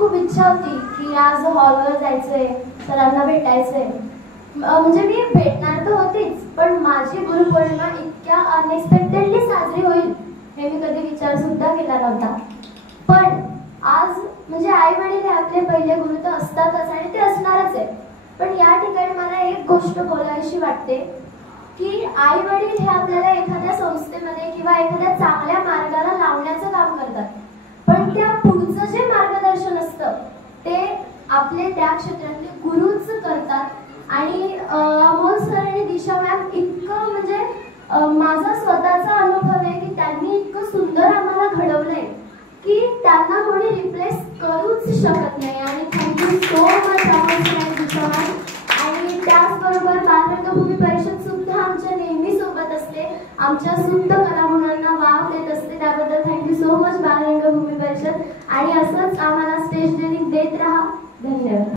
खूप इच्छा होती की आज हॉलवर जायचंय, सरांना भेटायचंय. म्हणजे मी भेटणार तर होतीच, पण माझी गुरुपौर्णिमा इतक्या अनएक्सपेक्टेडली साजरी होईल हे मी कधी विचार सुद्धा केला नव्हता. पण आज म्हणजे आई वडील हे आपले पहिले गुरु तर असतातच आणि ते असणारच आहे. पण या ठिकाणी मला एक गोष्ट बोलायची वाटते की आई वडील हे आपल्याला एखाद्या संस्थेमध्ये किंवा एखाद्या चांगल्या मार्गाला लावण्याचं काम करतात, पण त्या पुढचं जे मार्गदर्शन असतं ते आपले त्या क्षेत्रातले गुरुच करतात. आणि अमोल सर आणि दिशा मॅम इतकं म्हणजे माझा स्वतःचा अनुभव आहे की त्यांनी इतकं सुंदर आम्हाला घडवलंय की त्यांना कोणी रिप्लेस करूच शकत नाही. आणि thank you so much Amol sir आणि दिशा मॅम. आणि त्याचबरोबर बालरंगभूमी परिषद सुद्धा आमच्या नेहमी सोबत असते, आमच्या सुप्त कलागुणांना वाव देत असते. त्याबद्दल थँक्यू सो मच बालरंगभूमी परिषद. आणि असंच आम्हाला स्टेज ट्रेनिंग देत राहा. धन्यवाद.